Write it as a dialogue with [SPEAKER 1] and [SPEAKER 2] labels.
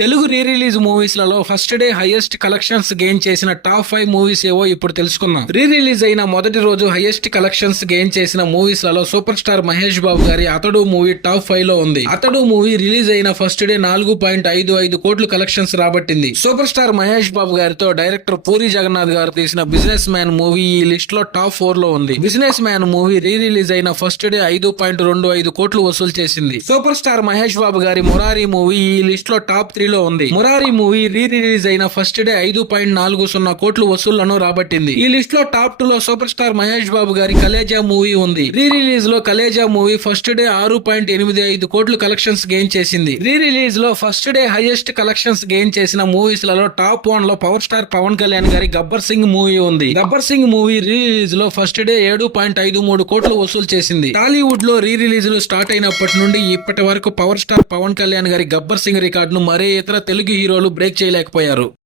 [SPEAKER 1] Telugu re release మూవీస్లలో first day highest collections gain చేసిన top five movies ఏవో ఇప్పుడు తెలుసుకుందాం. రీ రిలీజ్ అయిన మొదటి రోజు హైయెస్ట్ కలెక్షన్స్ గెయిన్ చేసిన మూవీస్లలో సూపర్ స్టార్ మహేష్ బాబు గారి అతడు మూవీ టాప్ ఫైవ్లో ఉంది. అతడు మూవీ రిలీజ్ అయిన ఫస్ట్ డే నాలుగు పాయింట్ ఐదు ఐదు కోట్లు కలెక్షన్స్ రాబట్టింది. సూపర్ స్టార్ మహేష్ బాబు గారితో డైరెక్టర్ పూరి జగన్నాథ్ గారు తీసిన బిజినెస్ మ్యాన్ మూవీ ఈ లిస్ట్లో టాప్ ఫోర్లో ఉంది. Business man movie re release అయిన ఫస్ట్ డే ఐదు పాయింట్ రెండు ఐదు కోట్లు వసూలు చేసింది. సూపర్ స్టార్ మహేష్ బాబు గారి మురారి మూవీ ఈ లిస్ట్లో టాప్ త్రీ లో ఉంది. మురారి మూవీ రీ రిలీజ్ అయిన ఫస్ట్ డే ఐదు పాయింట్ నాలుగు సున్నా కోట్లు వసూళ్ళను రాబట్టింది. ఈ లిస్ట్లో టాప్ టూ లో సూపర్ స్టార్ మహేష్ బాబు గారి కలేజా మూవీ ఉంది. రీ రిలీజ్లో కలేజా మూవీ ఫస్ట్ డే ఆరు పాయింట్ ఎనిమిది ఐదు కోట్లు కలెక్షన్స్ గెయిన్ చేసింది. Re రిలీజ్లో first day highest collections gain చేసిన మూవీస్లలో టాప్ వన్లో పవర్ స్టార్ పవన్ కళ్యాణ్ గారి గబ్బర్ సింగ్ మూవీ ఉంది. గబ్బర్ సింగ్ మూవీ రీ రిలీజ్లో ఫస్ట్ డే ఏడు పాయింట్ ఐదు మూడు కోట్లు వసూలు చేసింది. టాలీవుడ్లో రీ రిలీజ్లు స్టార్ట్ అయినప్పటి నుండి ఇప్పటి వరకు పవర్ స్టార్ పవన్ కళ్యాణ్ గారి గబ్బర్ సింగ్ రికార్డును మరే ఇతర తెలుగు హీరోలు బ్రేక్ చేయలేకపోయారు.